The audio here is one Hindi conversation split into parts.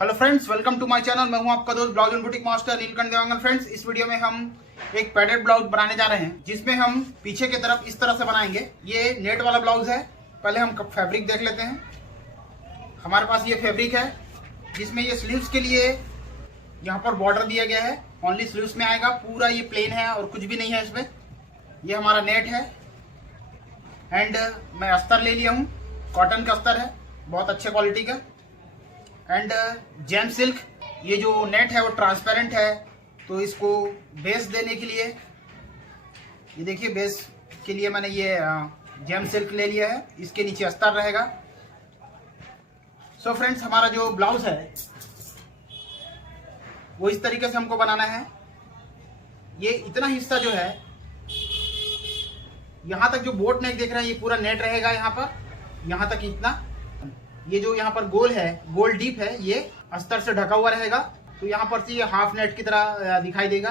Hello friends, welcome to my channel. मैं हूं आपका दोस्त blouse and boutique master Neelkanth Dewangan. Friends, इस वीडियो में हम एक पैडेड ब्लाउज बनाने जा रहे हैं, जिसमें हम पीछे की तरफ इस तरह से बनाएंगे। ये नेट वाला ब्लाउज है। पहले हम फैब्रिक देख लेते हैं। हमारे पास ये फैब्रिक है, जिसमें ये स्लीव्स के लिए यहाँ पर बॉर्डर दिया गया है। ओनली स्लीव्स में आएगा, पूरा ये प्लेन है और कुछ भी नहीं है इसमें। ये हमारा नेट है एंड मैं अस्तर ले लिया हूँ, कॉटन का अस्तर है, बहुत अच्छे क्वालिटी का। एंड जेम सिल्क, ये जो नेट है वो ट्रांसपेरेंट है, तो इसको बेस देने के लिए ये देखिए, बेस के लिए मैंने ये जेम सिल्क ले लिया है। इसके नीचे अस्तर रहेगा। सो फ्रेंड्स, हमारा जो ब्लाउज है वो इस तरीके से हमको बनाना है। ये इतना हिस्सा जो है, यहाँ तक जो बोट नेक देख रहे हैं, ये पूरा नेट रहेगा यहाँ पर, यहाँ तक इतना। ये जो यहाँ पर गोल है, गोल डीप है, ये अस्तर से ढका हुआ रहेगा, तो यहाँ पर से ये हाफ नेट की तरह दिखाई देगा।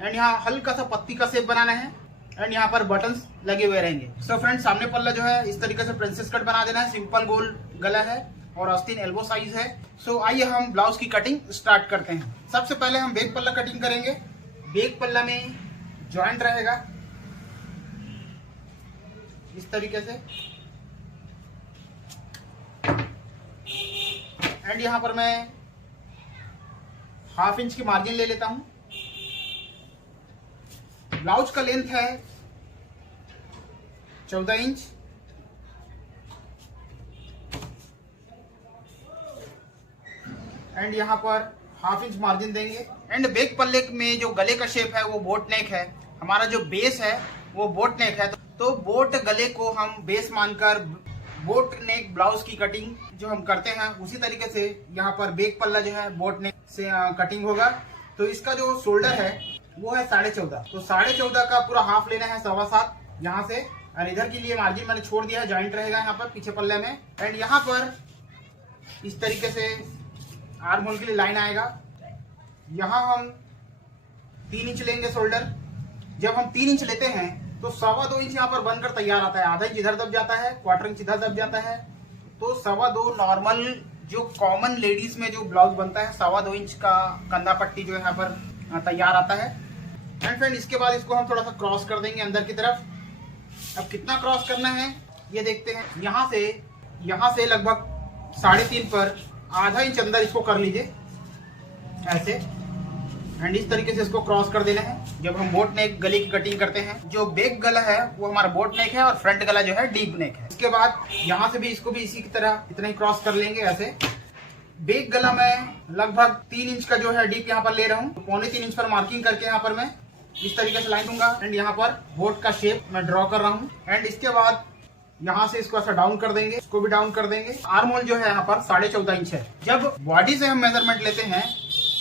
एंड यहाँ हल्का सा पत्ती का शेप बनाना है एंड यहाँ पर बटन्स लगे हुए रहेंगे। सो फ्रेंड्स, सामने पल्ला जो है इस तरीके से प्रिंसेस कट बना देना है। सिंपल गोल गला है और आस्तीन एल्बो साइज है। सो आइए हम ब्लाउज की कटिंग स्टार्ट करते हैं। सबसे पहले हम बैक पल्ला कटिंग करेंगे। बैक पल्ला में जॉइंट रहेगा इस तरीके से। एंड यहाँ पर मैं हाफ इंच की मार्जिन ले लेता हूं। ब्लाउज का लेंथ है 14 इंच। एंड यहाँ पर हाफ इंच मार्जिन देंगे। एंड बैक पल्ले में जो गले का शेप है वो बोट नेक है। हमारा जो बेस है वो बोट नेक है, तो बोट गले को हम बेस मानकर बोट नेक ब्लाउज की कटिंग जो हम करते हैं, उसी तरीके से यहाँ पर बैक पल्ला जो है बोट नेक से कटिंग होगा। तो इसका जो शोल्डर है वो है 14.5, तो 14.5 का पूरा हाफ लेना है 7.25 यहाँ से। और इधर के लिए मार्जिन मैंने छोड़ दिया है, जॉइंट रहेगा यहाँ पर पीछे पल्ले में। एंड यहाँ पर इस तरीके से आर्म होल के लिए लाइन आएगा। यहाँ हम 3 इंच लेंगे शोल्डर। जब हम 3 इंच लेते हैं तो 2.25 इंच यहाँ पर बनकर तैयार आता है। आधा इंच इधर दब जाता है, 1/4 इंच इधर दब जाता है, तो 2.25 नॉर्मल जो कॉमन लेडीज में जो ब्लाउज बनता है, 2.25 इंच का कंधा पट्टी जो यहाँ पर तैयार आता है। एंड फ्रेंड, इसके बाद इसको हम थोड़ा सा क्रॉस कर देंगे अंदर की तरफ। अब कितना क्रॉस करना है ये देखते हैं। यहाँ से लगभग 3.5 पर आधा इंच अंदर इसको कर लीजिए ऐसे। एंड इस तरीके से इसको क्रॉस कर देना है। जब हम बोट नेक गले की कटिंग करते हैं, जो बैक गला है वो हमारा बोट नेक है और फ्रंट गला जो है डीप नेक है। इसके बाद यहाँ से भी इसको भी इसी की तरह इतना ही क्रॉस कर लेंगे ऐसे। बैक गला में लगभग 3 इंच का जो है डीप यहाँ पर ले रहा हूँ, 2.25 इंच पर मार्किंग करके यहाँ पर मैं इस तरीके से लाइन दूंगा। एंड यहाँ पर बोट का शेप मैं ड्रॉ कर रहा हूँ। एंड इसके बाद यहाँ से इसको ऐसा डाउन कर देंगे, इसको भी डाउन कर देंगे। आर्म होल जो है यहाँ पर 14.5 इंच है। जब बॉडी से हम मेजरमेंट लेते हैं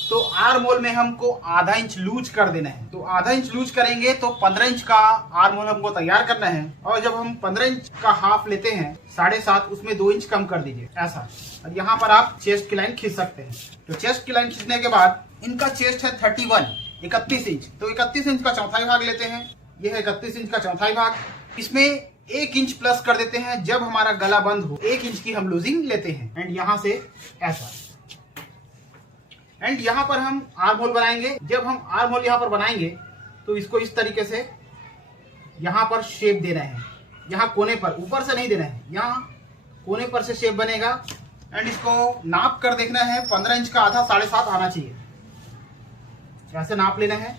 तो आर्म होल में हमको आधा इंच लूज कर देना है। तो आधा इंच लूज करेंगे तो 15 इंच का आर्म होल हमको तैयार करना है। और जब हम 15 इंच का हाफ लेते हैं 7.5, उसमें 2 इंच कम कर दीजिए ऐसा। और यहाँ पर आप चेस्ट की लाइन खींच सकते हैं। तो चेस्ट की लाइन खींचने के बाद इनका चेस्ट है 31 इंच, तो 31 इंच का चौथाई भाग लेते हैं। यह है 31 इंच का चौथाई भाग। इसमें 1 इंच प्लस कर देते हैं। जब हमारा गला बंद हो 1 इंच की हम लूजिंग लेते हैं। एंड यहाँ से ऐसा। एंड यहाँ पर हम आर्म होल बनाएंगे। जब हम आर्म होल यहाँ पर बनाएंगे तो इसको इस तरीके से यहाँ पर शेप देना है। यहाँ कोने पर, ऊपर से नहीं देना है, यहाँ कोने पर से शेप बनेगा। एंड इसको नाप कर देखना है, 15 इंच का आधा 7.5 आना चाहिए। ऐसे नाप लेना है।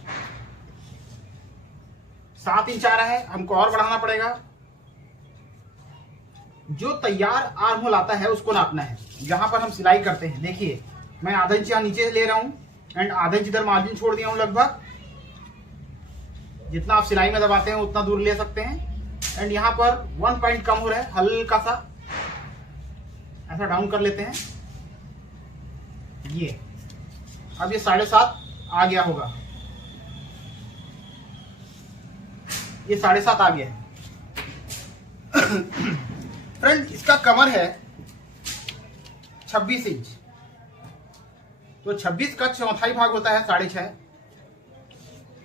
7 इंच आ रहा है, हमको और बढ़ाना पड़ेगा। जो तैयार आर्म होल आता है उसको नापना है। जहां पर हम सिलाई करते हैं, देखिए मैं आधा इंच यहाँ नीचे ले रहा हूँ एंड आधा इंच इधर मार्जिन छोड़ दिया हूँ। लगभग जितना आप सिलाई में दबाते हैं उतना दूर ले सकते हैं। एंड यहाँ पर 1 पॉइंट कम हो रहा है, हल्का सा ऐसा डाउन कर लेते हैं। ये अब ये 7.5 आ गया होगा, ये 7.5 आ गया है। फ्रेंड, इसका कमर है 26 इंच, तो 26 का चौथाई भाग होता है 6.5।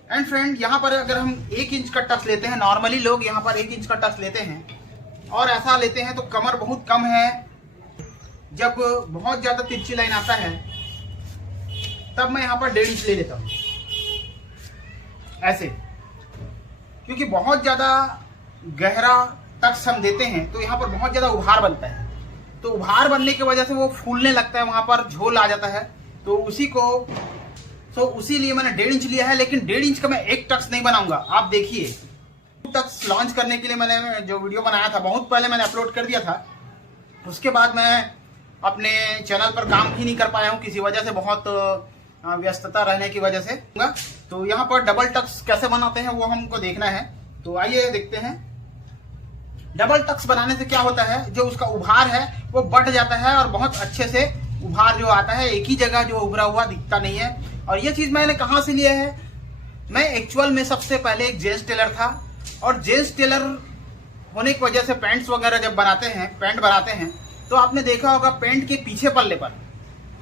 एंड फ्रेंड, यहाँ पर अगर हम 1 इंच का टक्स लेते हैं, नॉर्मली लोग यहाँ पर 1 इंच का टक्स लेते हैं और ऐसा लेते हैं तो कमर बहुत कम है। जब बहुत ज्यादा तिरछी लाइन आता है तब मैं यहाँ पर 1.5 इंच ले लेता हूँ ऐसे, क्योंकि बहुत ज्यादा गहरा टक्स हम देते हैं तो यहाँ पर बहुत ज्यादा उभार बनता है, तो उभार बनने की वजह से वो फूलने लगता है, वहां पर झोल आ जाता है। तो उसी लिए मैंने 1.5 इंच लिया है, लेकिन 1.5 इंच का मैं एक टक्स नहीं बनाऊंगा। आप देखिए, टक्स लॉन्च करने के लिए मैंने जो वीडियो बनाया था बहुत पहले मैंने अपलोड कर दिया था, उसके बाद मैं अपने चैनल पर काम ही नहीं कर पाया हूँ किसी वजह से, बहुत व्यस्तता रहने की वजह से। तो यहाँ पर डबल टक्स कैसे बनाते हैं वो हमको देखना है, तो आइए देखते हैं। डबल टक्स बनाने से क्या होता है, जो उसका उभार है वो बढ़ जाता है और बहुत अच्छे से उभार जो आता है, एक ही जगह जो उभरा हुआ दिखता नहीं है। और ये चीज मैंने कहाँ से लिया है, मैं एक्चुअल में सबसे पहले एक जेंट्स टेलर था, और जेंट्स टेलर होने की वजह से पैंट्स वगैरह जब बनाते हैं, पैंट बनाते हैं, तो आपने देखा होगा पैंट के पीछे पल्ले पर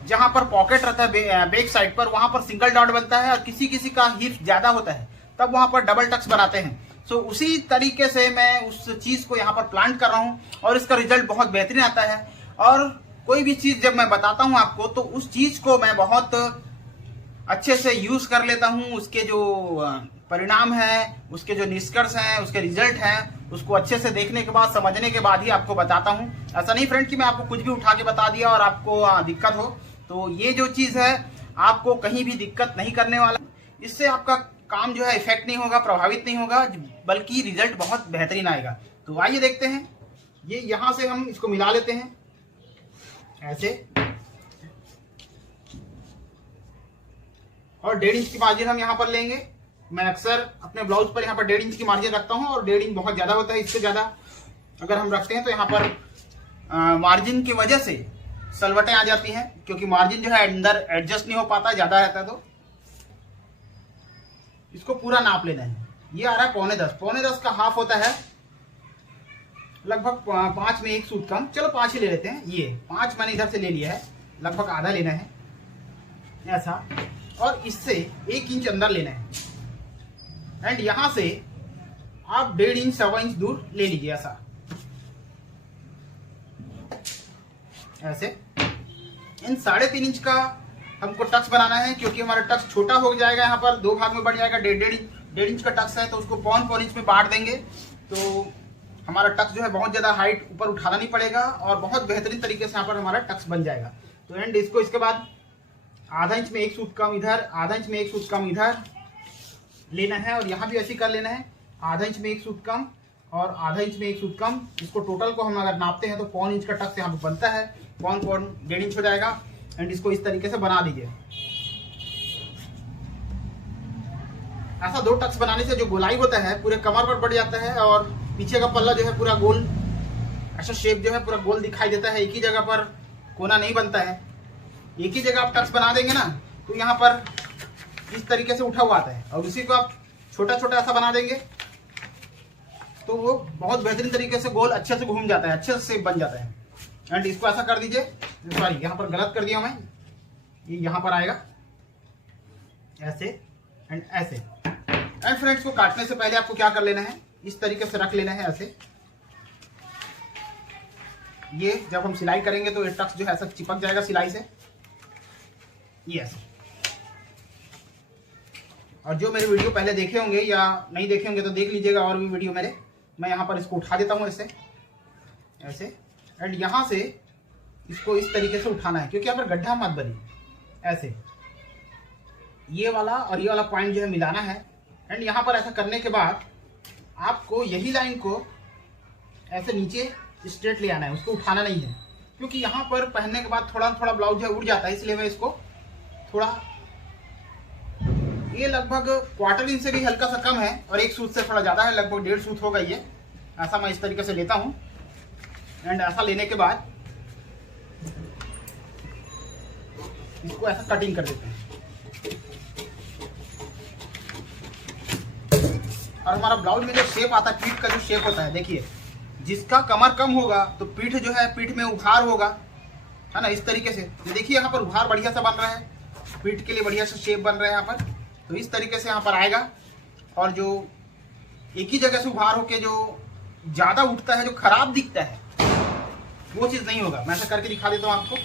जहां पर पॉकेट रहता है बैक साइड पर, वहां पर सिंगल डॉट बनता है, और किसी किसी का हिप ज्यादा होता है तब वहां पर डबल टक्स बनाते हैं। सो उसी तरीके से मैं उस चीज को यहाँ पर प्लांट कर रहा हूँ, और इसका रिजल्ट बहुत बेहतरीन आता है। और कोई भी चीज जब मैं बताता हूँ आपको, तो उस चीज को मैं बहुत अच्छे से यूज कर लेता हूँ, उसके जो परिणाम है, उसके जो निष्कर्ष हैं, उसके रिजल्ट हैं, उसको अच्छे से देखने के बाद, समझने के बाद ही आपको बताता हूँ। ऐसा नहीं फ्रेंड कि मैं आपको कुछ भी उठा के बता दिया और आपको दिक्कत हो। तो ये जो चीज है आपको कहीं भी दिक्कत नहीं करने वाला, इससे आपका काम जो है इफेक्ट नहीं होगा, प्रभावित नहीं होगा, बल्कि रिजल्ट बहुत बेहतरीन आएगा। तो आइए देखते हैं। ये यहां से हम इसको मिला लेते हैं ऐसे, और 1.5 इंच की मार्जिन हम यहाँ पर लेंगे। मैं अक्सर अपने ब्लाउज पर यहाँ पर 1.5 इंच की मार्जिन रखता हूँ, और 1.5 इंच बहुत ज्यादा होता है। इससे ज्यादा अगर हम रखते हैं तो यहाँ पर मार्जिन की वजह से सलवटें आ जाती हैं, क्योंकि मार्जिन जो है अंदर एडजस्ट नहीं हो पाता, ज्यादा रहता है। तो इसको पूरा नाप लेना है। ये आ रहा है 9.25, 9.25 का हाफ होता है लगभग 5 में एक सूत कम, चलो 5 ही ले लेते हैं। ये 5 मैंने इधर से ले लिया है, लगभग आधा लेना है ऐसा, और इससे 1 इंच अंदर लेना है, एंड यहां से आप 1.5 इंच 1.25 इंच दूर ले लीजिए ऐसा, ऐसे। इन 3.5 इंच का हमको टक्स बनाना है, क्योंकि हमारा टक्स छोटा हो जाएगा, यहाँ पर 2 भाग में बढ़ जाएगा। 1.5 इंच का टक्स है, तो उसको 1.25 इंच में बांट देंगे, तो हमारा टक्स जो है बहुत ज्यादा हाइट ऊपर उठाना नहीं पड़ेगा, और बहुत बेहतरीन तरीके से यहाँ पर हमारा टक्स बन जाएगा। तो एंड इसको इसके बाद आधा इंच में एक सूत कम इधर, आधा इंच में एक सूत कम इधर लेना है, और यहाँ भी ऐसे कर लेना है, आधा इंच में एक सूत कम और आधा इंच में एक सूत कम। इसको टोटल को हम अगर नापते हैं तो 1.25 इंच का टक्स यहाँ पर बनता है, 1.5 इंच हो जाएगा। एंड इसको इस तरीके से बना दीजिए। ऐसा 2 टक्स बनाने से जो गोलाई होता है पूरे कमर पर बढ़ जाता है, और पीछे का पल्ला जो है पूरा गोल, ऐसा शेप जो है पूरा गोल दिखाई देता है, एक ही जगह पर कोना नहीं बनता है। एक ही जगह आप टक्स बना देंगे ना, तो यहाँ पर इस तरीके से उठा हुआ आता है, और उसी को आप छोटा छोटा ऐसा बना देंगे तो वो बहुत बेहतरीन तरीके से गोल अच्छे से घूम जाता है, अच्छे से शेप बन जाता है। एंड इसको ऐसा कर दीजिए, सॉरी यहाँ पर गलत कर दिया मैं, ये यहाँ पर आएगा ऐसे एंड ऐसे। एंड फ्रेंड्स, को काटने से पहले आपको क्या कर लेना है, इस तरीके से रख लेना है ऐसे। ये जब हम सिलाई करेंगे तो ये टक्स जो है ऐसा चिपक जाएगा सिलाई से, ये ऐसे। और जो मेरे वीडियो पहले देखे होंगे या नहीं देखे होंगे तो देख लीजिएगा, और भी वीडियो मेरे। मैं यहाँ पर इसको उठा देता हूँ ऐसे ऐसे, एंड यहाँ से इसको इस तरीके से उठाना है, क्योंकि यहाँ पर गड्ढा मत बनी, ऐसे ये वाला और ये वाला पॉइंट जो है मिलाना है। एंड यहाँ पर ऐसा करने के बाद आपको यही लाइन को ऐसे नीचे स्ट्रेट ले आना है, उसको उठाना नहीं है, क्योंकि यहाँ पर पहनने के बाद थोड़ा थोड़ा ब्लाउज जो है उड़ जाता है, इसलिए मैं इसको थोड़ा, ये लगभग 1/4 इंच से भी हल्का सा कम है, और एक सूत से थोड़ा ज्यादा है, लगभग 1.5 सूत होगा ये। ऐसा मैं इस तरीके से लेता हूँ। एंड ऐसा लेने के बाद इसको ऐसा कटिंग कर देते हैं, और हमारा ब्लाउज में जो शेप आता है, पीठ का जो शेप होता है, देखिए जिसका कमर कम होगा तो पीठ जो है, पीठ में उभार होगा, है ना, इस तरीके से। ये देखिए यहाँ पर उभार बढ़िया सा बन रहा है, पीठ के लिए बढ़िया सा शेप बन रहा है यहाँ पर, तो इस तरीके से यहाँ पर आएगा। और जो एक ही जगह से उभार होके जो ज्यादा उठता है, जो खराब दिखता है, वो चीज नहीं होगा। मैं ऐसा करके दिखा देता हूँ आपको।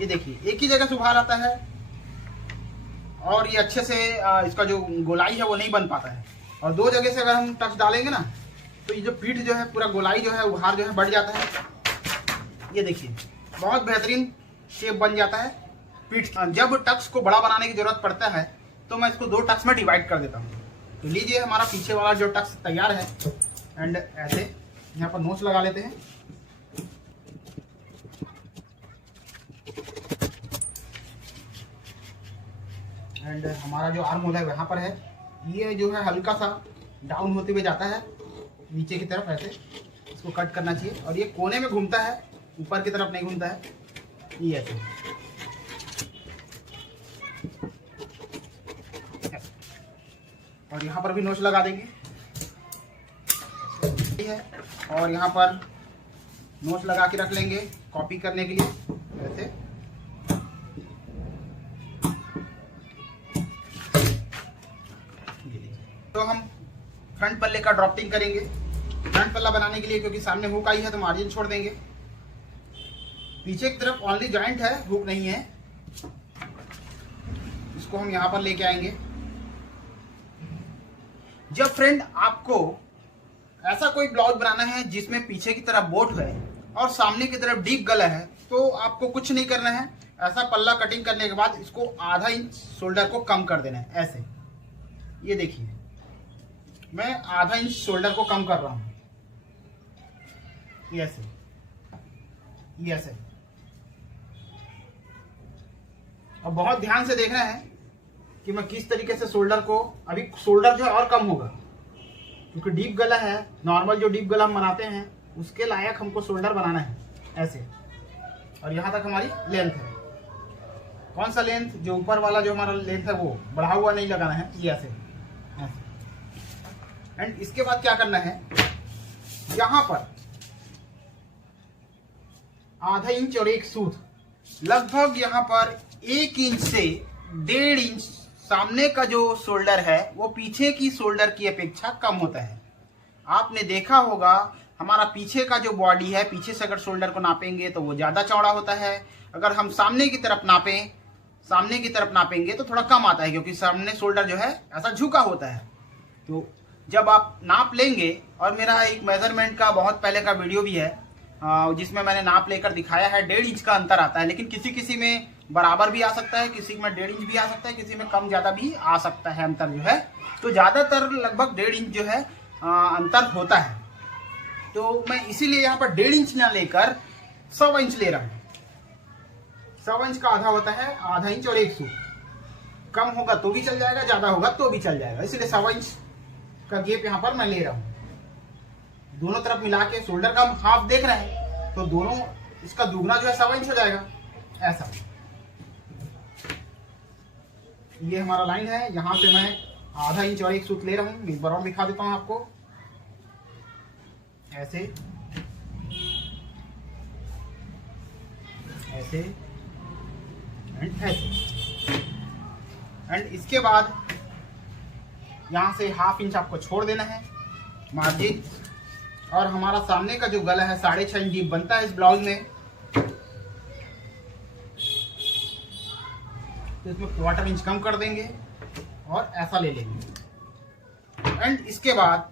ये देखिए एक ही जगह से उभार आता है और ये अच्छे से इसका जो गोलाई है वो नहीं बन पाता है। और दो जगह से अगर हम टक्स डालेंगे ना तो ये जो पीठ जो है पूरा गोलाई जो है उभार जो है बढ़ जाता है। ये देखिए बहुत बेहतरीन शेप बन जाता है पीठ। जब टक्स को बड़ा बनाने की जरूरत पड़ता है तो मैं इसको 2 टक्स में डिवाइड कर देता हूँ। तो लीजिए हमारा पीछे वाला जो टक्स तैयार है। एंड ऐसे यहाँ पर नोच लगा लेते हैं। एंड हमारा जो आर्म होल है वहाँ पर है। ये जो है हल्का सा डाउन होते हुए जाता है नीचे की तरफ, ऐसे इसको कट करना चाहिए। और ये कोने में घूमता है, ऊपर की तरफ नहीं घूमता है। ये ऐसे और यहाँ पर भी नोच लगा देंगे है। और यहाँ पर नोच लगा के रख लेंगे कॉपी करने के लिए ऐसे। तो हम फ्रंट पल्ले का ड्रॉपिंग करेंगे। फ्रंट पल्ला बनाने के लिए क्योंकि सामने हुक आई है तो मार्जिन छोड़ देंगे। पीछे की तरफ ओनली जॉइंट है, हुक नहीं है। इसको हम यहाँ पर लेके आएंगे। जब फ्रेंड आपको ऐसा कोई ब्लाउज बनाना है जिसमें पीछे की तरफ बोट है और सामने की तरफ डीप गला है तो आपको कुछ नहीं करना है। ऐसा पल्ला कटिंग करने के बाद इसको आधा इंच शोल्डर को कम कर देना है ऐसे। ये देखिए मैं आधा इंच शोल्डर को कम कर रहा हूं। ये ऐसे, ये ऐसे। अब बहुत ध्यान से देखना है कि मैं किस तरीके से शोल्डर को, अभी शोल्डर जो है और कम होगा क्योंकि डीप गला है। नॉर्मल जो डीप गला हम बनाते हैं उसके लायक हमको शोल्डर बनाना है ऐसे। और यहाँ तक हमारी लेंथ है। कौन सा लेंथ? जो ऊपर वाला जो हमारा लेंथ है वो बढ़ा हुआ नहीं लगाना है, ये ऐसे ऐसे। एंड इसके बाद क्या करना है, यहाँ पर आधा इंच और 1 सूत, लगभग यहाँ पर 1 इंच से 1.5 इंच सामने का जो शोल्डर है वो पीछे की शोल्डर की अपेक्षा कम होता है। आपने देखा होगा हमारा पीछे का जो बॉडी है, पीछे से अगर शोल्डर को नापेंगे तो वो ज़्यादा चौड़ा होता है। अगर हम सामने की तरफ नापेंगे तो थोड़ा कम आता है क्योंकि सामने शोल्डर जो है ऐसा झुका होता है। तो जब आप नाप लेंगे, और मेरा एक मेजरमेंट का बहुत पहले का वीडियो भी है जिसमें मैंने नाप लेकर दिखाया है, 1.5 इंच का अंतर आता है। लेकिन किसी किसी में बराबर भी आ सकता है, किसी में 1.5 इंच भी आ सकता है, किसी में कम ज़्यादा भी आ सकता है अंतर जो है। तो ज़्यादातर लगभग 1.5 इंच जो है अंतर होता है। तो मैं इसीलिए यहाँ पर 1.5 इंच ना लेकर 1.25 इंच ले रहा हूँ। 1.25 इंच का आधा होता है, आधा इंच और 1 सूत। कम होगा तो भी चल जाएगा, ज़्यादा होगा तो भी चल जाएगा, इसलिए 1.25 इंच का गैप यहाँ पर मैं ले रहा हूँ। दोनों तरफ मिला के शोल्डर का हम हाफ देख रहे हैं तो दोनों इसका दुगना जो है 1.25 इंच हो जाएगा ऐसा। ये हमारा लाइन है, यहाँ से मैं आधा इंच और 1 सूत ले रहा हूँ। एक बार और दिखा देता हूँ आपको ऐसे ऐसे एंड ऐसे। एंड इसके बाद यहाँ से 1/2 इंच आपको छोड़ देना है मार्जिन। और हमारा सामने का जो गला है 6.5 इंच डीप बनता है इस ब्लाउज में, तो इसमें 1/4 इंच कम कर देंगे और ऐसा ले लेंगे। एंड इसके बाद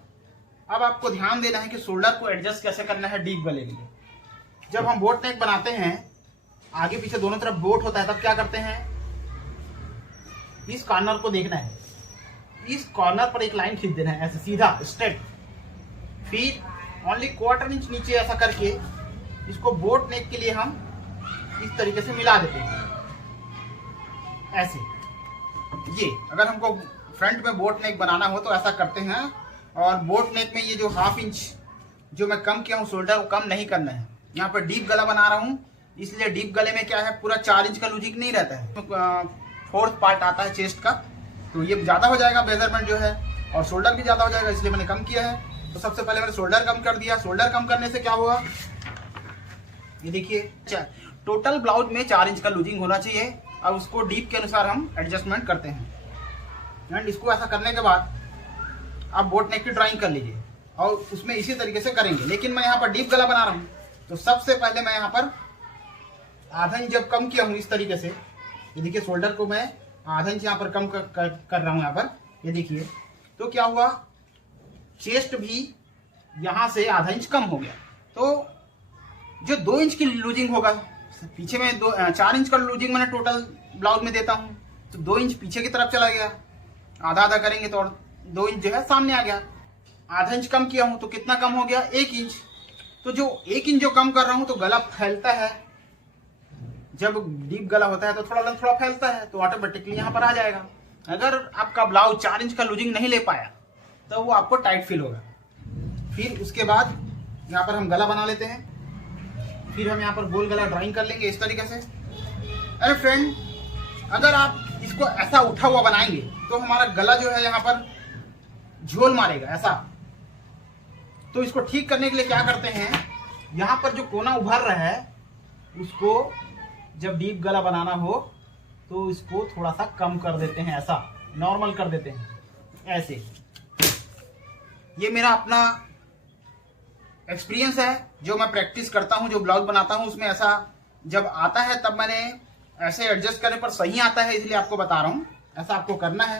अब आपको ध्यान देना है कि शोल्डर को एडजस्ट कैसे करना है डीप गले के लिए। जब हम बोट नेक बनाते हैं, आगे पीछे दोनों तरफ बोट होता है, तब क्या करते हैं, इस कॉर्नर को देखना है, इस कॉर्नर पर एक लाइन खींच देना है ऐसे सीधा स्ट्रेट। फिर ओनली 1/4 इंच नीचे ऐसा करके इसको बोट नेक के लिए हम इस तरीके से मिला देते हैं ऐसे। ये अगर हमको फ्रंट में बोट नेक बनाना हो तो ऐसा करते हैं। और बोट नेक में ये जो 1/2 इंच जो मैं कम किया हूँ शोल्डर को कम नहीं करना है। यहाँ पर डीप गला बना रहा हूँ, इसलिए डीप गले में क्या है पूरा 4 इंच का लूजिंग नहीं रहता है, 4th पार्ट आता है चेस्ट का, तो ये ज़्यादा हो जाएगा मेजरमेंट जो है, और शोल्डर भी ज़्यादा हो जाएगा, इसलिए मैंने कम किया है। तो सबसे पहले मैंने शोल्डर कम कर दिया। शोल्डर कम करने से क्या होगा, ये देखिए टोटल ब्लाउज में 4 इंच का लूजिंग होना चाहिए। अब उसको डीप के अनुसार हम एडजस्टमेंट करते हैं। एंड इसको ऐसा करने के बाद आप बोट नेक की ड्राइंग कर लीजिए और उसमें इसी तरीके से करेंगे। लेकिन मैं यहाँ पर डीप गला बना रहा हूँ, तो सबसे पहले मैं यहाँ पर आधा इंच जब कम किया हूँ इस तरीके से, ये देखिए शोल्डर को मैं आधा इंच यहाँ पर कम कर रहा हूँ यहाँ पर, ये देखिए। तो क्या हुआ, चेस्ट भी यहाँ से आधा इंच कम हो गया। तो जो 2 इंच की लूजिंग होगा, पीछे में 4 इंच का लूजिंग मैंने टोटल ब्लाउज में देता हूँ, तो 2 इंच पीछे की तरफ चला गया। आधा आधा करेंगे तो और 2 इंच जो है सामने आ गया। आधा इंच कम किया हूँ तो कितना कम हो गया, 1 इंच। तो जो 1 इंच जो कम कर रहा हूँ तो गला फैलता है, जब डीप गला होता है तो थोड़ा फैलता है, तो ऑटोमेटिकली यहाँ पर आ जाएगा। अगर आपका ब्लाउज 4 इंच का लूजिंग नहीं ले पाया तो वो आपको टाइट फील होगा। फिर उसके बाद यहाँ पर हम गला बना लेते हैं। फिर हम यहाँ पर गोल गला ड्राइंग कर लेंगे इस तरीके से। अरे फ्रेंड, अगर आप इसको ऐसा उठा हुआ बनाएंगे तो हमारा गला जो है यहाँ पर झोल मारेगा ऐसा। तो इसको ठीक करने के लिए क्या करते हैं, यहाँ पर जो कोना उभर रहा है उसको जब डीप गला बनाना हो तो इसको थोड़ा सा कम कर देते हैं, ऐसा नॉर्मल कर देते हैं ऐसे। ये मेरा अपना एक्सपीरियंस है, जो मैं प्रैक्टिस करता हूँ, जो ब्लाउज बनाता हूँ उसमें ऐसा जब आता है तब मैंने ऐसे एडजस्ट करने पर सही आता है, इसलिए आपको बता रहा हूँ। ऐसा आपको करना है।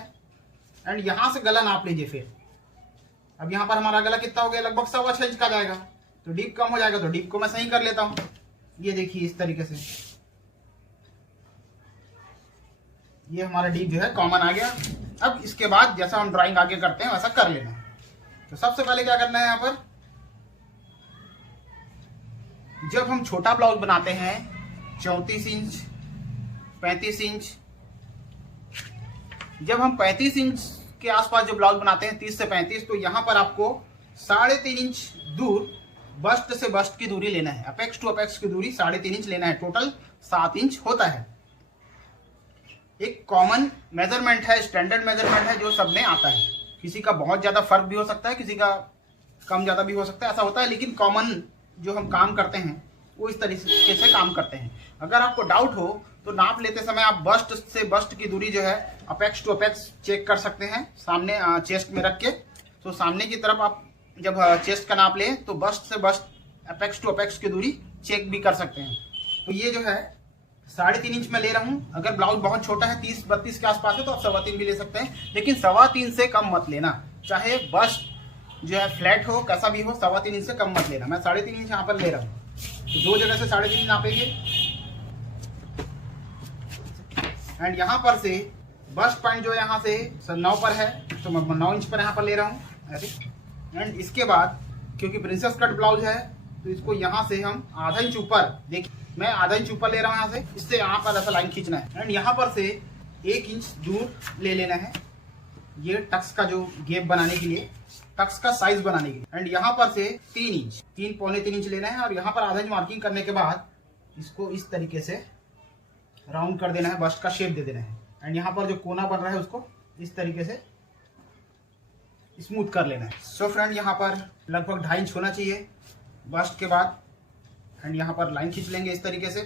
एंड यहाँ से गला नाप लीजिए। फिर अब यहाँ पर हमारा गला कितना हो गया, लगभग 6.25 इंच का जाएगा। तो डीप कम हो जाएगा तो डीप को मैं सही कर लेता हूँ। ये देखिए इस तरीके से ये हमारा डीप जो है कॉमन आ गया। अब इसके बाद जैसा हम ड्राइंग आगे करते हैं वैसा कर लेना है। तो सबसे पहले क्या करना है, यहाँ पर जब हम छोटा ब्लाउज बनाते हैं 34 इंच 35 इंच, जब हम 35 इंच के आसपास जो ब्लाउज बनाते हैं 30 से 35, तो यहाँ पर आपको 3.5 इंच दूर बस्ट से बस्ट की दूरी लेना है। अपेक्स टू अपेक्स की दूरी 3.5 इंच लेना है। टोटल 7 इंच होता है। एक कॉमन मेजरमेंट है, स्टैंडर्ड मेजरमेंट है, जो सब में आता है। किसी का बहुत ज्यादा फर्क भी हो सकता है, किसी का कम ज्यादा भी हो सकता है, ऐसा होता है। लेकिन कॉमन जो हम काम करते हैं वो इस तरीके से काम करते हैं। अगर आपको डाउट हो तो नाप लेते समय आप बस्ट से बस्ट की दूरी जो है अपेक्स टू अपेक्स चेक कर सकते हैं, सामने चेस्ट में रख के। तो सामने की तरफ आप जब चेस्ट का नाप लें तो बस्ट से बस्ट अपेक्स टू अपेक्स की दूरी चेक भी कर सकते हैं। तो ये जो है 3.5 इंच में ले रहा हूँ। अगर ब्लाउज बहुत छोटा है 30-32 के आसपास है तो आप 3.25 भी ले सकते हैं, लेकिन 3.25 से कम मत लेना। चाहे बस्ट जो है फ्लैट हो कैसा भी हो, 3.25 इंच से कम मत लेना। मैं 3.5 इंच यहाँ पर ले रहा हूँ। तो 2 जगह से 3.5 इंच नापेंगे। एंड यहाँ पर से बस्ट पॉइंट जो है यहाँ से 9 पर है तो मैं 9 इंच पर यहाँ पर ले रहा हूँ ऐसे। एंड इसके बाद क्योंकि प्रिंसेस कट ब्लाउज है तो इसको यहाँ से हम आधा इंच ऊपर, देखिए मैं आधा इंच ऊपर ले रहा हूँ यहाँ से, इससे यहाँ पर ऐसा लाइन खींचना है। एंड यहाँ पर से 1 इंच दूर ले लेना है, ये टक्स का जो गेप बनाने के लिए, टक्स का साइज बनाने के लिए। एंड यहाँ पर से 3 इंच 3-3.25 इंच लेना है। और यहाँ पर आधा इंच मार्किंग करने के बाद इसको इस तरीके से राउंड कर देना है, बस्ट का शेप दे देना है। एंड यहाँ पर जो कोना बन रहा है उसको इस तरीके से स्मूथ कर लेना है। सो फ्रेंड, यहाँ पर लगभग 2.5 इंच होना चाहिए बस्ट के बाद। एंड यहाँ पर लाइन खींच लेंगे इस तरीके से।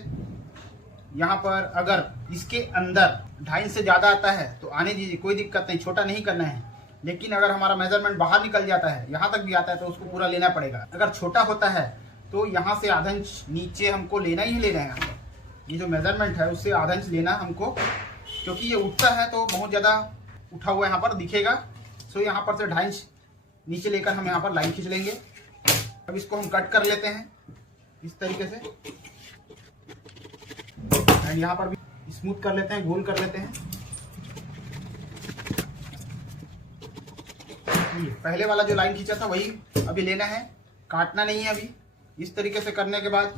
यहाँ पर अगर इसके अंदर 2.5 इंच से ज़्यादा आता है तो आने दीजिए, कोई दिक्कत नहीं, छोटा नहीं करना है। लेकिन अगर हमारा मेजरमेंट बाहर निकल जाता है, यहाँ तक भी आता है, तो उसको पूरा लेना पड़ेगा। अगर छोटा होता है तो यहाँ से आधा इंच नीचे हमको लेना ही लेना है। ये जो मेजरमेंट है उससे आधा इंच लेना हमको, क्योंकि ये उठता है तो बहुत ज़्यादा उठा हुआ यहाँ पर दिखेगा। सो यहाँ पर से 2.5 इंच नीचे लेकर हम यहाँ पर लाइन खींच लेंगे। अब इसको हम कट कर लेते हैं इस तरीके से। एंड यहाँ पर भी स्मूथ कर लेते हैं, गोल कर लेते हैं। पहले वाला जो लाइन खींचा था वही अभी लेना है, काटना नहीं है अभी। इस तरीके से करने के बाद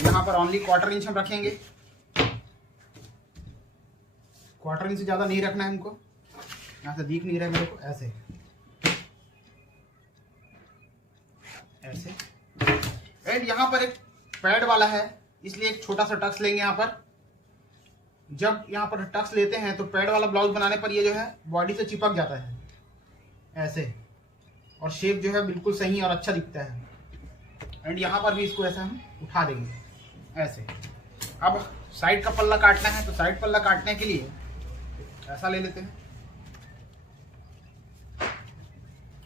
यहाँ पर ओनली 1/4 इंच हम रखेंगे। 1/4 इंच से ज़्यादा नहीं रखना है हमको। यहाँ से दिख नहीं रहा है मेरे को, ऐसे ऐसे। एंड यहाँ पर एक पैड वाला है, इसलिए एक छोटा सा टक्स लेंगे यहाँ पर। जब यहाँ पर टक्स लेते हैं तो पैड वाला ब्लाउज बनाने पर ये जो है बॉडी से चिपक जाता है ऐसे, और शेप जो है बिल्कुल सही और अच्छा दिखता है। एंड यहाँ पर भी इसको ऐसा हम उठा देंगे ऐसे। अब साइड का पल्ला काटना है, तो साइड पल्ला काटने के लिए ऐसा ले लेते हैं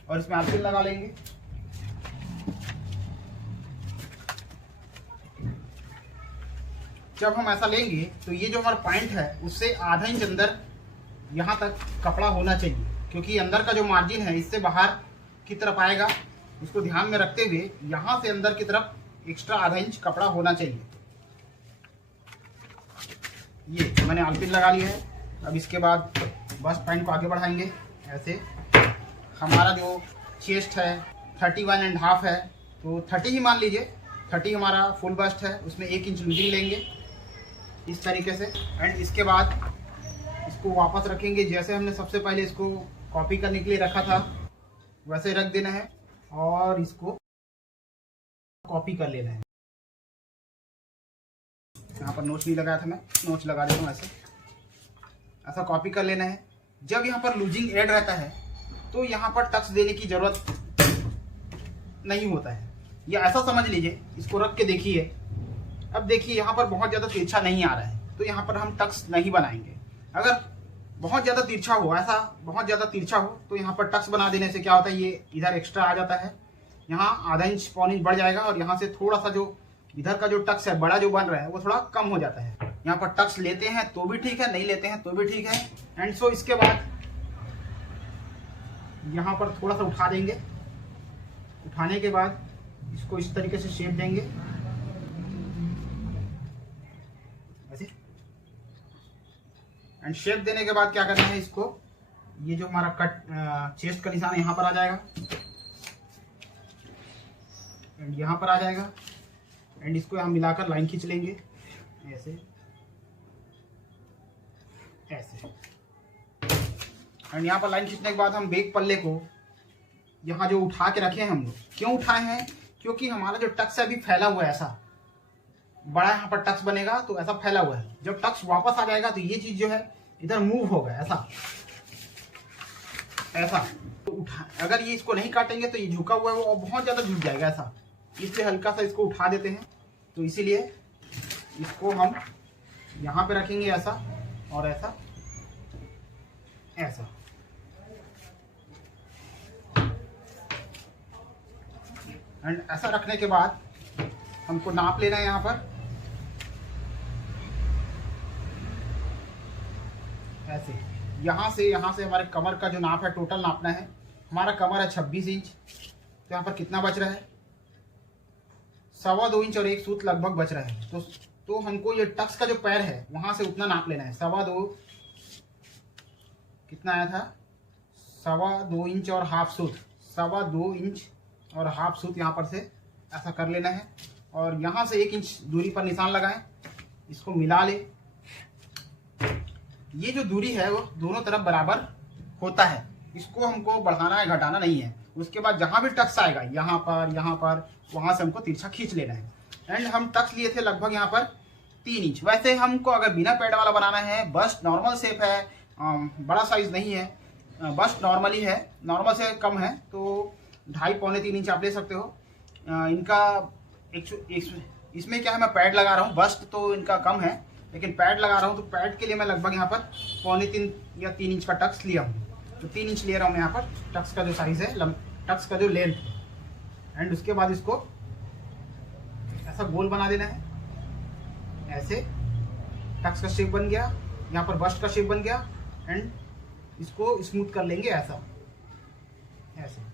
और इसमें आस्तीन लगा लेंगे। जब हम ऐसा लेंगे तो ये जो हमारा पॉइंट है उससे आधा इंच अंदर यहाँ तक कपड़ा होना चाहिए, क्योंकि अंदर का जो मार्जिन है इससे बाहर की तरफ आएगा। उसको ध्यान में रखते हुए यहाँ से अंदर की तरफ एक्स्ट्रा आधा इंच कपड़ा होना चाहिए। ये मैंने आलपिन लगा लिया है। अब इसके बाद बस्ट पॉइंट को आगे बढ़ाएंगे। ऐसे हमारा जो चेस्ट है 31.5 है, तो 30 ही मान लीजिए। 30 हमारा फुल बस्ट है, उसमें 1 इंच लूजिंग लेंगे इस तरीके से। एंड इसके बाद इसको वापस रखेंगे, जैसे हमने सबसे पहले इसको कॉपी करने के लिए रखा था वैसे रख देना है और इसको कॉपी कर लेना है। यहाँ पर नोच नहीं लगाया था, मैं नोच लगा देता हूँ। ऐसा कॉपी कर लेना है। जब यहाँ पर लूजिंग ऐड रहता है तो यहाँ पर टक्स देने की जरूरत नहीं होता है, या ऐसा समझ लीजिए। इसको रख के देखिए। अब देखिए यहाँ पर बहुत ज़्यादा तिरछा नहीं आ रहा है, तो यहाँ पर हम टक्स नहीं बनाएंगे। अगर बहुत ज़्यादा तिरछा हो, ऐसा बहुत ज़्यादा तिरछा हो, तो यहाँ पर टक्स बना देने से क्या होता है, ये इधर एक्स्ट्रा आ जाता है। यहाँ आधा इंच पौन इंच बढ़ जाएगा और यहाँ से थोड़ा सा जो इधर का जो टक्स है बड़ा जो बन रहा है वो थोड़ा कम हो जाता है। यहाँ पर टक्स लेते हैं तो भी ठीक है, नहीं लेते हैं तो भी ठीक है। एंड सो इसके बाद यहाँ पर थोड़ा सा उठा देंगे। उठाने के बाद इसको इस तरीके से शेप देंगे ऐसे। एंड शेप देने के बाद क्या करना है, इसको ये जो हमारा कट चेस्ट का निशान यहाँ पर आ जाएगा एंड यहाँ पर आ जाएगा। एंड इसको यहाँ मिलाकर लाइन खींच लेंगे ऐसे ऐसे। एंड यहाँ पर लाइन खींचने के बाद हम बैक पल्ले को यहाँ जो उठा के रखे हैं हम लोग, क्यों उठाए हैं, क्योंकि हमारा जो टक्स है अभी फैला हुआ है, ऐसा बड़ा यहाँ पर टक्स बनेगा तो ऐसा फैला हुआ है। जब टक्स वापस आ जाएगा तो ये चीज जो है इधर मूव होगा ऐसा ऐसा। तो उठा, अगर ये इसको नहीं काटेंगे तो ये झुका हुआ है वो बहुत ज्यादा झुक जाएगा ऐसा, इसलिए हल्का सा इसको उठा देते हैं। तो इसीलिए इसको हम यहाँ पे रखेंगे ऐसा और ऐसा ऐसा। एंड ऐसा रखने के बाद हमको नाप लेना है यहाँ पर ऐसे। यहाँ से हमारे कमर का जो नाप है टोटल नापना है। हमारा कमर है 26 इंच, तो यहाँ पर कितना बच रहा है, 2.25 इंच और 1 सूत लगभग बच रहा है। तो हमको ये टक्स का जो पैर है वहां से उतना नाप लेना है। 2.25 कितना आया था, 2.25 इंच और हाफ सूत, 2.25 इंच और हाफ सूत यहाँ पर से ऐसा कर लेना है। और यहाँ से 1 इंच दूरी पर निशान लगाएं, इसको मिला ले। ये जो दूरी है वो दोनों तरफ बराबर होता है, इसको हमको बढ़ाना है घटाना नहीं है। उसके बाद जहाँ भी टक्स आएगा यहाँ पर वहाँ से हमको तिरछा खींच लेना है। एंड हम टक्स लिए थे लगभग यहाँ पर 3 इंच। वैसे हमको अगर बिना पैड वाला बनाना है, बस्ट नॉर्मल शेप है, बड़ा साइज नहीं है, बस्ट नॉर्मली है, नॉर्मल से कम है, तो 2.5 पौने 3 इंच आप ले सकते हो। इनका इसमें क्या है, मैं पैड लगा रहा हूँ, बस्ट तो इनका कम है लेकिन पैड लगा रहा हूँ, तो पैड के लिए मैं लगभग यहाँ पर पौने 3 या 3 इंच का टक्स लिया हूँ। तो 3 इंच ले रहा हूँ मैं यहाँ पर टक्स का जो साइज है, टक्स का जो लेंथ। एंड उसके बाद इसको ऐसा गोल बना देना है ऐसे। टक्स का शेप बन गया, यहाँ पर बस्ट का शेप बन गया। एंड इसको स्मूथ कर लेंगे ऐसा ऐसे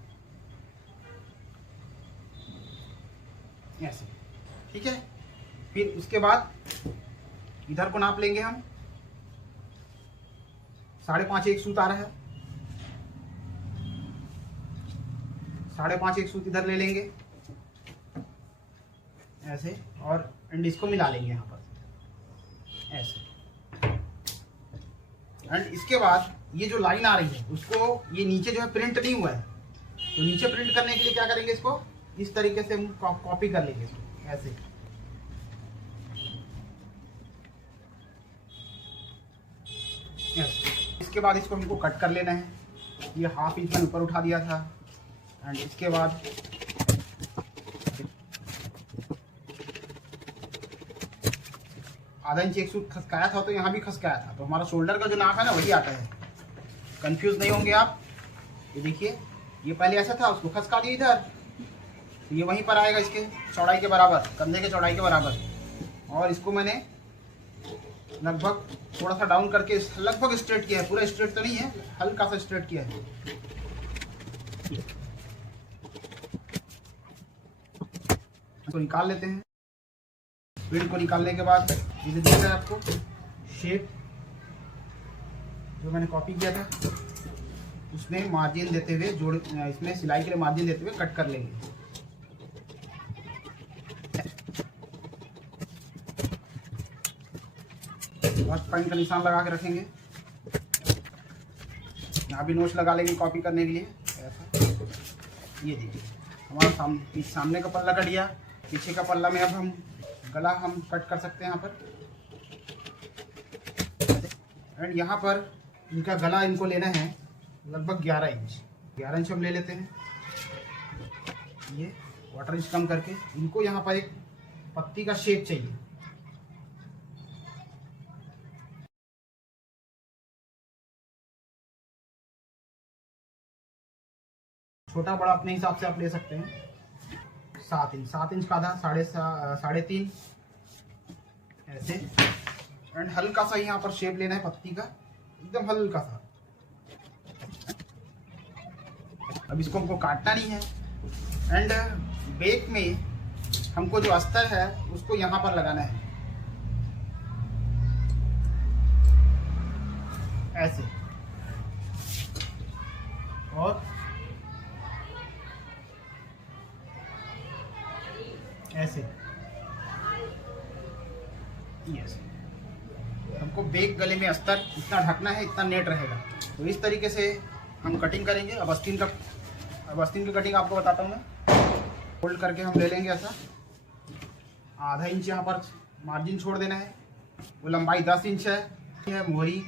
ऐसे, ठीक है। फिर उसके बाद इधर को नाप लेंगे हम, 5.5 1 सूत आ रहा है, 5.5 1 सूत इधर ले लेंगे ऐसे। और एंड इसको मिला लेंगे यहाँ पर ऐसे। एंड इसके बाद ये जो लाइन आ रही है उसको, ये नीचे जो है प्रिंट नहीं हुआ है, तो नीचे प्रिंट करने के लिए क्या करेंगे, इसको इस तरीके से हम कॉपी कर लेंगे इसको ऐसे ऐसे। इसके बाद इसको हमको कट कर लेना है। ये 1/2 इंच मैंने ऊपर उठा दिया था। एंड इसके बाद आधा इंच 1 सूत खसकाया था, तो यहाँ भी खसकाया था, तो हमारा शोल्डर का जो नाप है ना वही आता है। कंफ्यूज नहीं होंगे आप। ये देखिए, ये पहले ऐसा था, उसको खसका दिया इधर, तो ये वहीं पर आएगा इसके चौड़ाई के बराबर, कंधे के चौड़ाई के बराबर। और इसको मैंने लगभग थोड़ा सा डाउन करके लगभग स्ट्रेट किया है, पूरा स्ट्रेट तो नहीं है, हल्का सा स्ट्रेट किया है। इसको निकाल लेते हैं। स्पीड को निकालने के बाद ये दिख रहा है आपको शेप जो मैंने कॉपी किया था, उसमें मार्जिन देते हुए जोड़, इसमें सिलाई के लिए मार्जिन देते हुए कट कर लेंगे। फर्स्ट पॉइंट का निशान लगा के रखेंगे, यहाँ भी नोच लगा लेंगे कॉपी करने के लिए। ऐसा ये देखिए हमारा सामने का पल्ला कट गया, पीछे का पल्ला में अब हम गला हम कट कर सकते हैं यहाँ पर। एंड यहाँ पर इनका गला इनको लेना है लगभग 11 इंच। 11 इंच हम ले लेते हैं, ये क्वार्टर इंच कम करके। इनको यहाँ पर एक पत्ती का शेप चाहिए, छोटा बड़ा अपने हिसाब से आप ले सकते हैं। 7 इंच, 7 इंच का आधा, 3.5 ऐसे। एंड हल्का सा यहाँ पर शेप लेना है पत्ती का, एकदम हल्का सा। अब इसको हमको काटना नहीं है। एंड बेक में हमको जो अस्तर है उसको यहाँ पर लगाना है ऐसे, और ऐसे। यस, हमको बेक गले में अस्तर इतना ढकना है, इतना नेट रहेगा। तो इस तरीके से हम कटिंग करेंगे। अब आस्तीन की कटिंग आपको बताता हूँ मैं। फोल्ड करके हम ले लेंगे ऐसा, आधा इंच यहाँ पर मार्जिन छोड़ देना है। वो लंबाई 10 इंच है, मोहरी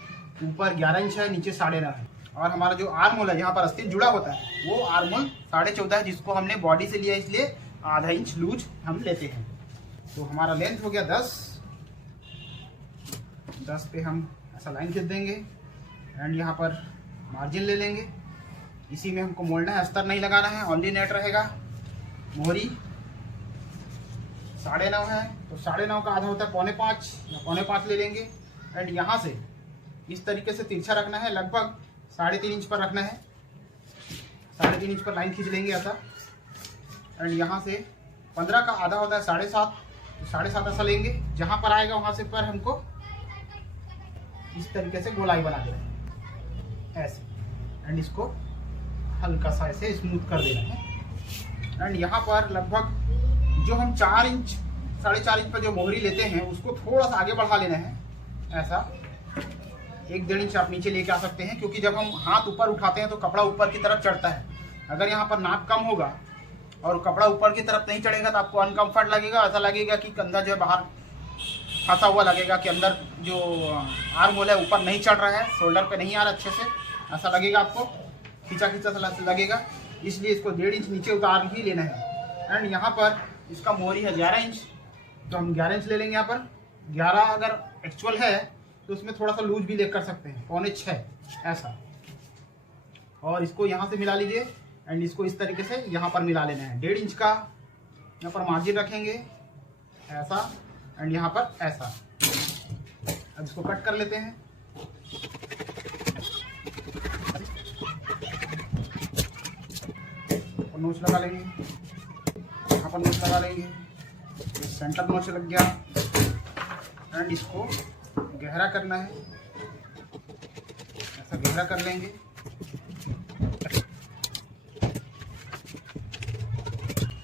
ऊपर 11 इंच है, नीचे 9.5 है। और हमारा जो आर्म होल है जहाँ पर आस्तीन जुड़ा होता है वो आर्म होल 14.5 है, जिसको हमने बॉडी से लिया इसलिए आधा इंच लूज हम लेते हैं। तो हमारा लेंथ हो गया 10 पे हम ऐसा लाइन खींच देंगे। एंड यहाँ पर मार्जिन ले लेंगे, इसी में हमको मोड़ना है, अस्तर नहीं लगाना है, ओनली नेट रहेगा। मोहरी 9.5 है, तो 9.5 का आधा होता है 4.25 या 4.5 ले लेंगे। एंड यहाँ से इस तरीके से तिरछा रखना है, लगभग 3.5 इंच पर रखना है। 3.5 इंच पर लाइन खींच लेंगे ऐसा। एंड यहाँ से 15 का आधा होता है 7.5, तो 7.5 ऐसा लेंगे। जहाँ पर आएगा वहाँ से पर हमको इस तरीके से गोलाई बना देना है ऐसे। एंड इसको हल्का सा ऐसे स्मूथ कर देना है। एंड यहाँ पर लगभग जो हम 4 इंच 4.5 इंच पर जो मोहरी लेते हैं उसको थोड़ा सा आगे बढ़ा लेना है ऐसा। 1-1.5 इंच आप नीचे लेके आ सकते हैं, क्योंकि जब हम हाथ ऊपर उठाते हैं तो कपड़ा ऊपर की तरफ चढ़ता है। अगर यहाँ पर नाप कम होगा और कपड़ा ऊपर की तरफ नहीं चढ़ेगा तो आपको अनकंफर्ट लगेगा, ऐसा लगेगा कि कंधा जो है बाहर फंसा हुआ लगेगा, कि अंदर जो आर्म होल है ऊपर नहीं चढ़ रहा है, शोल्डर पे नहीं आ रहा अच्छे से, ऐसा लगेगा, आपको खींचा सा लगेगा। इसलिए इसको 1.5 इंच नीचे उतार ही लेना है। एंड यहाँ पर इसका मोहरी है 11 इंच, तो हम 11 इंच ले लेंगे। यहाँ पर 11 अगर एक्चुअल है तो उसमें थोड़ा सा लूज भी ले कर सकते हैं, 5.25 ऐसा। और इसको यहाँ से मिला लीजिए। एंड इसको इस तरीके से यहाँ पर मिला लेना है। 1.5 इंच का यहाँ पर मार्जिन रखेंगे ऐसा, एंड यहाँ पर ऐसा। अब इसको कट कर लेते हैं। और नोच लगा लेंगे, यहाँ पर नोच लगा लेंगे, सेंटर नोच लग गया। एंड इसको गहरा करना है, ऐसा गहरा कर लेंगे।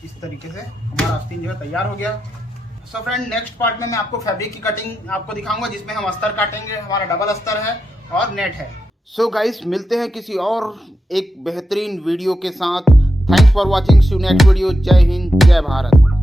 इस तरीके से हमारा आस्तीन जो है तैयार हो गया। सो फ्रेंड, नेक्स्ट पार्ट में मैं आपको फैब्रिक की कटिंग आपको दिखाऊंगा, जिसमें हम अस्तर काटेंगे। हमारा डबल अस्तर है और नेट है। सो गाइस, मिलते हैं किसी और एक बेहतरीन वीडियो के साथ। Thanks for watching, see you next video. जय हिंद, जय भारत।